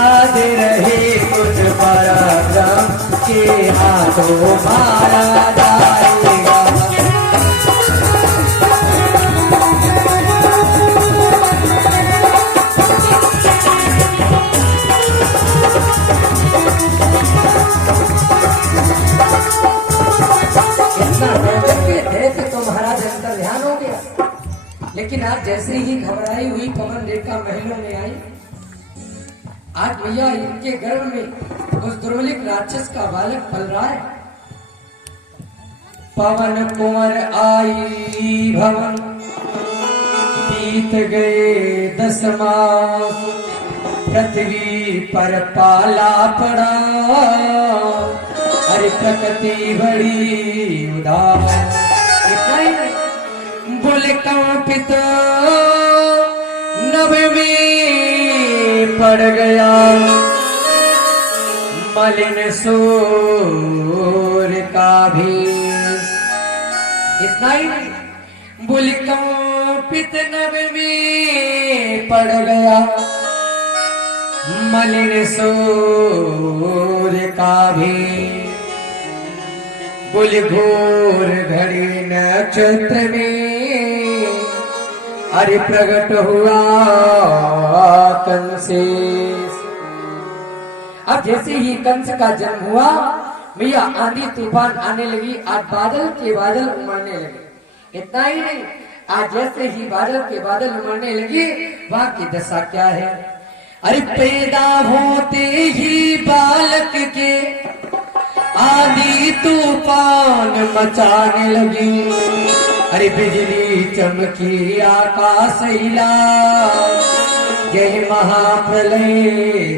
याद रहे कुछ पराक्रम के हाथों मारा जाएगा। लेकिन आज जैसे ही घबराई हुई पवन रेखा महलों में आई, आज भैया इनके गर्भ में उस दुर्बलिक राक्षस का बालक पल रहा है। पवन कुंवर आई भवन, बीत गए 10 मास, पृथ्वी पर पाला पड़ा, अरे प्रकृति बड़ी उदास। बुलकंपित नभ में पड़ गया, मलिन सूर्य का भी। इतना ही नहीं, बुलकंपित नभ में पड़ गया, मलिन सूर्य का भी। बुलघोर घड़ी नक्षत्र में अरे प्रकट हुआ कंसेश। अब जैसे ही कंस का जन्म हुआ, भैया आंधी तूफान आने लगी, आज बादल के बादल उमड़ने लगे। इतना ही नहीं, आज जैसे ही बादल के बादल उमड़ने लगे, वहां की दशा क्या है। अरे पैदा होते ही बालक के आंधी तूफान मचाने लगी, अरे बिजली चमकी आकाश हिला, यह महाप्रलय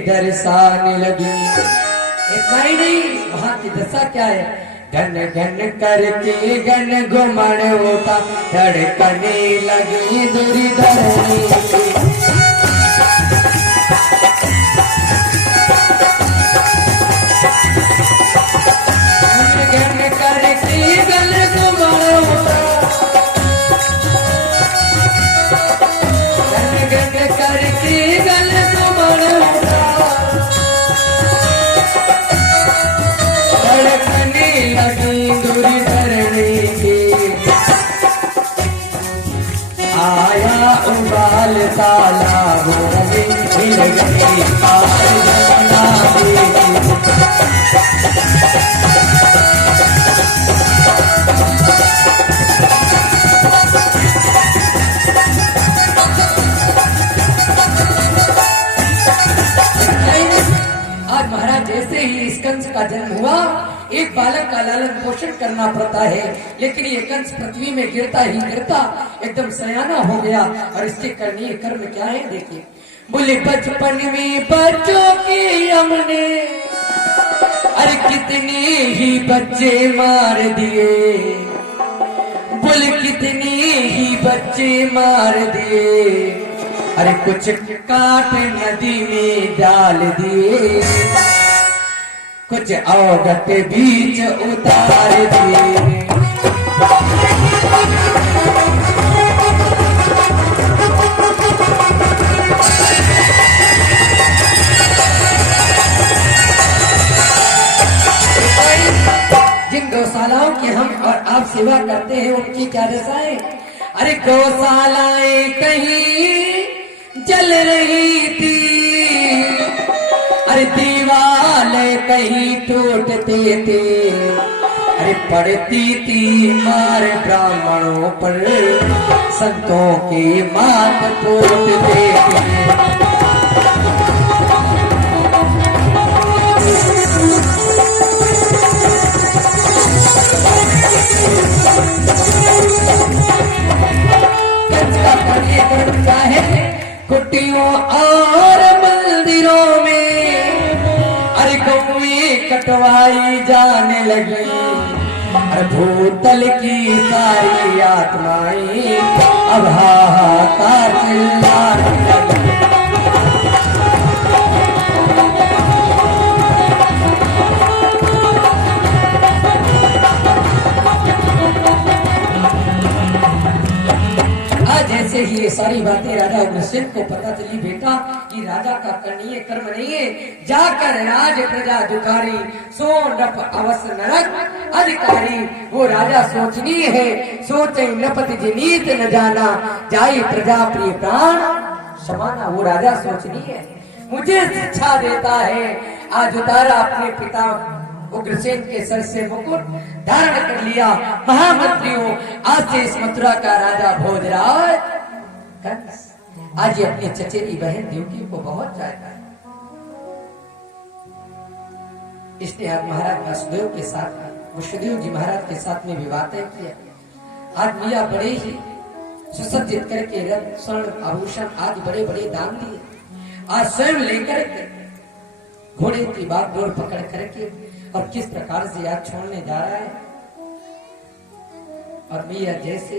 दर्शाने लगी। इतना ही नहीं, वहां की दशा क्या है। घन घन करके घन घुमड़ होता, धड़कने लगी दूरी धरनी। आया उबाल तालाबों में हिल गई पार जमुना देवी। आज महाराज जैसे ही इस कंस का जन्म हुआ, एक बालक का लालन पोषण करना पड़ता है, लेकिन ये कंस पृथ्वी में गिरता ही गिरता एकदम सयाना हो गया। और इसके करणीय कर्म क्या है देखिए। बोले बचपन में बच्चों की हमने अरे कितने ही बच्चे मार दिए, बोले कितने ही बच्चे मार दिए, अरे कुछ काट नदी में डाल दिए, कुछ अवगत बीच उतार दिए। जिन गौशालाओं की हम और आप सेवा करते हैं, उनकी क्या दशा है। अरे गौशालाएं कहीं जल रही थी, अरे दीवाले कहीं टूटते थे, अरे पड़ती थी मार ब्राह्मणों पर, संतों के माथ फूटते थे। क्या है कुटियों और मंदिरों में अरे गौएं कटवाई जाने लगी, अरे भूतल की सारी आत्माएं अब हाहाकार चिल्लाने लगी। जैसे ही सारी बातें राजा उग्रसेन को पता चली, बेटा कि राजा का करणीय कर्म नहीं है, जाकर राज प्रजा दुखारी, सो नप अवश्य नरक अधिकारी। वो राजा सोचनी है, सोचे नपति जिनीत न जाना, जाई प्रजा प्रिय प्राण समाना। वो राजा सोचनी है, मुझे शिक्षा देता है, आज उतारा अपने पिता उग्रसेन के सर से मुकुट धारण कर लिया। महामंत्रियों, आज से इस मथुरा का राजा भोजराज कंस आज ये अपनी चचेरी बहन देवकी को बहुत चाहता है। इसने आज महाराज वसुदेव के साथ, वसुदेव जी महाराज के साथ में विवाह तय किया। आज मिया बड़े ही सुसज्जित करके रत्न स्वर्ण आभूषण आदि बड़े बड़े दान दिए। आज स्वयं लेकर घोड़े की बागडोर पकड़ करके और किस प्रकार से आज छोड़ने जा रहा है। और मिया जैसे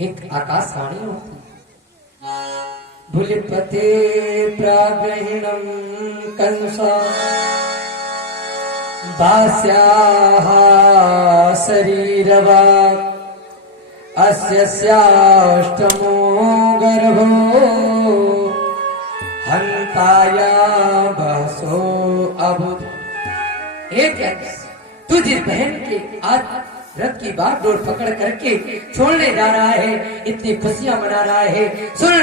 एक आकाशवाणी होती, भूलपते प्राग्रहिणं कंसा दास्याः शरीरवा अस्याष्टमो गर्भो हंताया बहसो अबुध। एक तू जिस बहन के आज रथ की बागडोर पकड़ करके छोड़ने जा रहा है, इतनी खुशियां मना रहा है, सुन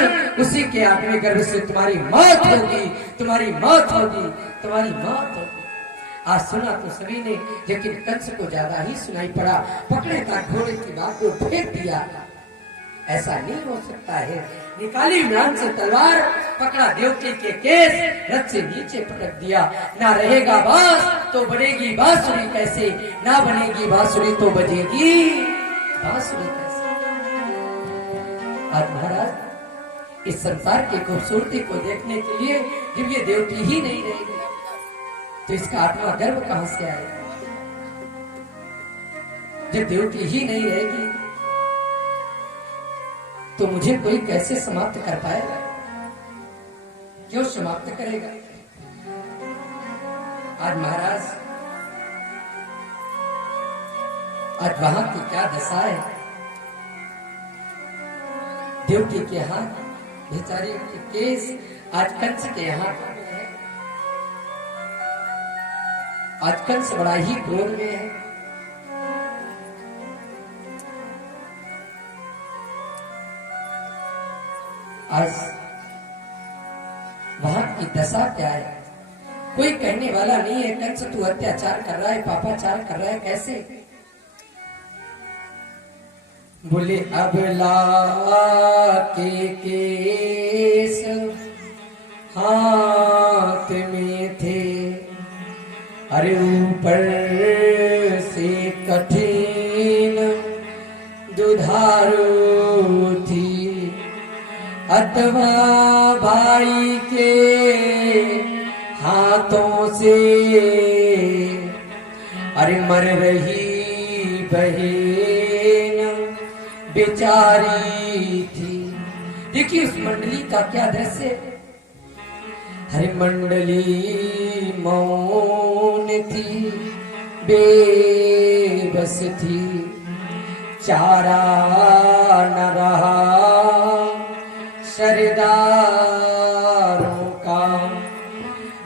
उसी के आत्मे गर्भ से तुम्हारी मौत होगी, तुम्हारी मौत होगी, तुम्हारी मौत होगी। आज सुना तो सभी ने, लेकिन कंस को ज्यादा ही सुनाई पड़ा। पकड़े था घोड़े की बागडोर फेंक दिया। ऐसा नहीं हो सकता है। निकाली म्यान से तलवार, पकड़ा देवकी के केस, रथ से नीचे पटक दिया। ना रहेगा बांस तो बनेगी बांसुरी कैसे, ना बनेगी बांसुरी तो बजेगी बांसुरी कैसे। आज महाराज इस संसार की खूबसूरती को देखने के लिए जब ये देवकी ही नहीं रहेगी तो इसका आत्मा गर्व कहां से आएगा। जब देवकी ही नहीं रहेगी तो मुझे कोई कैसे समाप्त कर पाएगा, क्यों समाप्त करेगा। आज महाराज, आज वहां की क्या दशा है। देवकी के हाथ, बेचारी के केस आज कंस के हाथ में है। आज कंस बड़ा ही क्रोध में है। आज वहां की दशा क्या है, कोई कहने वाला नहीं है। कंस तू अत्याचार कर रहा है, पापाचार कर रहा है, कैसे। बोले अबला के केस हाथ में थे, अरे ऊपर से कठिन दुधारू थी, अथवा भाई के हाथों से अरे मर रही बहन बेचारी थी। देखिए उस मंडली का क्या दृश्य। हरे मंडली मौन थी, बेबस थी, चारा न रहा सरदारों का।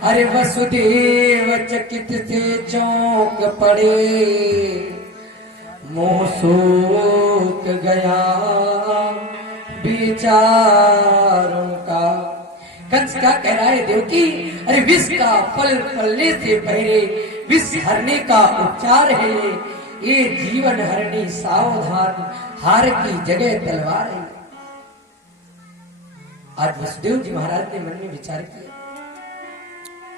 अरे वसुदेव चकित से चौंक पड़े, मुंह सूख गया बेचारों का। कंस क्या कह रहा है देवकी, अरे विष का फल फलने से पहले विष हरने का उपचार है ये जीवन हरणी सावधान, हार की जगह तलवार है। आज वसुदेव जी महाराज ने मन में विचार किया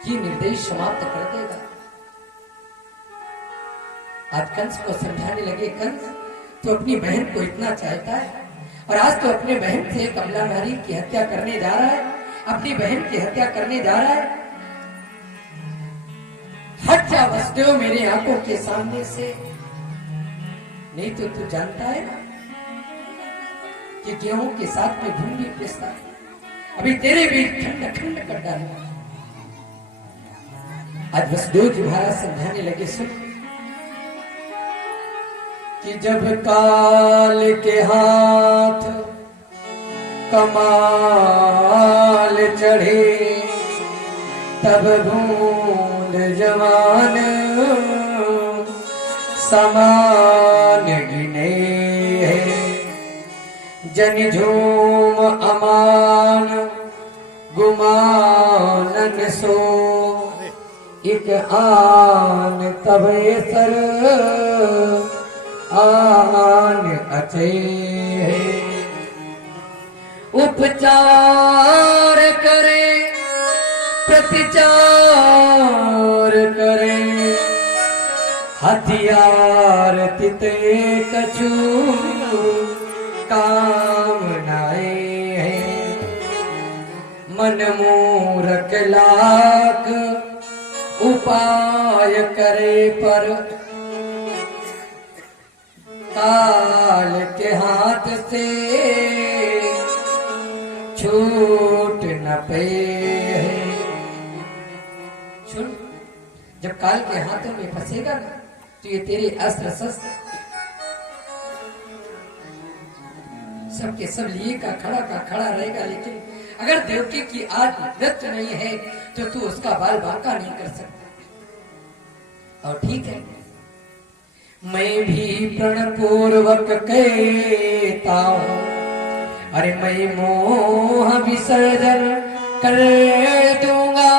कि निर्देश समाप्त कर देगा। आज कंस को समझाने लगे, कंस तो अपनी बहन को इतना चाहता है और आज तो अपने बहन से कमला नारी की हत्या करने जा रहा है, अपनी बहन की हत्या करने जा रहा है। हट जा वसुदेव मेरे आंखों के सामने से, नहीं तो तू जानता है ना कि गेहूं के साथ में घूम भी पिसता है, अभी तेरे भी खंड खंड कर डालूंगा। आज वसुदेव जी महाराज समझाने लगे, सुन कि जब काल के हाथ कमाल चढ़े तब बूंद जवान समान गिने जन झूम अमान गुमानन सो एक आन तब सर आन अचे उपचार करे प्रतिचार करे हथियार तिते कछु काम नाए मन मूरख लाख उपाय करे पर काल के हाथ से छूट न पे। सुन, जब काल के हाथों में फंसेगा ना तो ये तेरे अस्त्र शस्त्र सबके सब लिए का खड़ा रहेगा, लेकिन अगर देवकी की आज नृत्य नहीं है तो तू उसका बाल बांका नहीं कर सकता। और ठीक है, मैं भी प्रण पूर्वक कहता हूं, अरे मैं मोह विसर्जन कर दूंगा,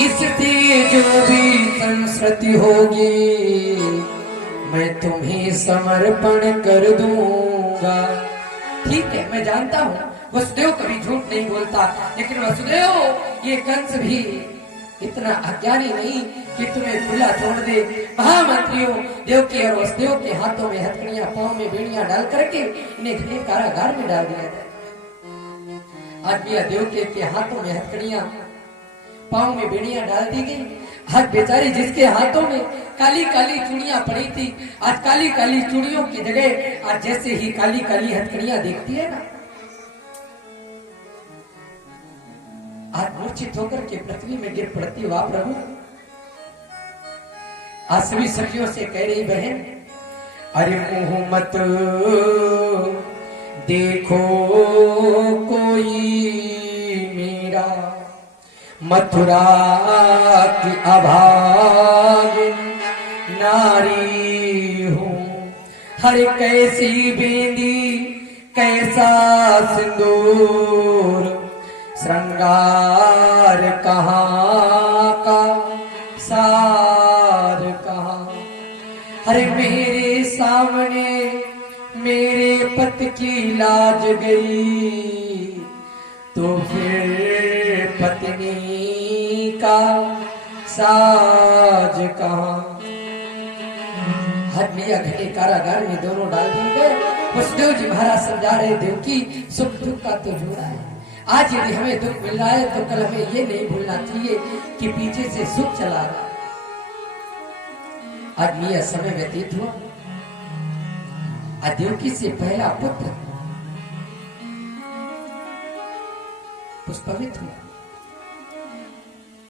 इससे जो भी संस्कृति होगी मैं तुम्हें समर्पण कर दूंगा। ठीक है, मैं जानता हूँ वसुदेव कभी झूठ नहीं बोलता, लेकिन वसुदेव ये कंस भी इतना अज्ञानी नहीं कि तुम्हें खुला छोड़ दे। महामंत्रियों देवकी और वसुदेव के हाथों में हथकड़ियां, पांव में बेड़ियां डाल करके इन्हें घने कारागार में डाल दिया था। आज भी देवकी के हाथों में हथकड़ियां, पांव में बेड़ियां डाल दी गई। आज बेचारी जिसके हाथों में काली काली चूड़ियां पड़ी थी, आज काली काली चूड़ियों की जगह आज जैसे ही काली काली हथकड़ियां देखती है ना, आज मूर्छित होकर के पृथ्वी में गिर पड़ती। वाह प्रभु, आज सभी सखियों से कह रही बहन, अरे मुंह मत देखो कोई मेरा, मथुरा की अभागिन नारी हूँ। हर कैसी बेंदी कैसा सिंदूर, श्रृंगार कहाँ का सार कहाँ। अरे मेरे सामने मेरे पति की लाज गई तो फिर पत्नी का साज कहाँ। हद मिया घने कारागार में दोनों डाल दिए गए। वसुदेव जी महाराज समझा रहे देवकी सुख दुख का तो जोड़ा है। आज यदि हमें दुख मिल रहा है तो कल हमें ये नहीं भूलना चाहिए कि पीछे से सुख चला रहा है। आज मिया समय व्यतीत हुआ, आज देवकी से पहला पुत्र पुष्पवित हुआ।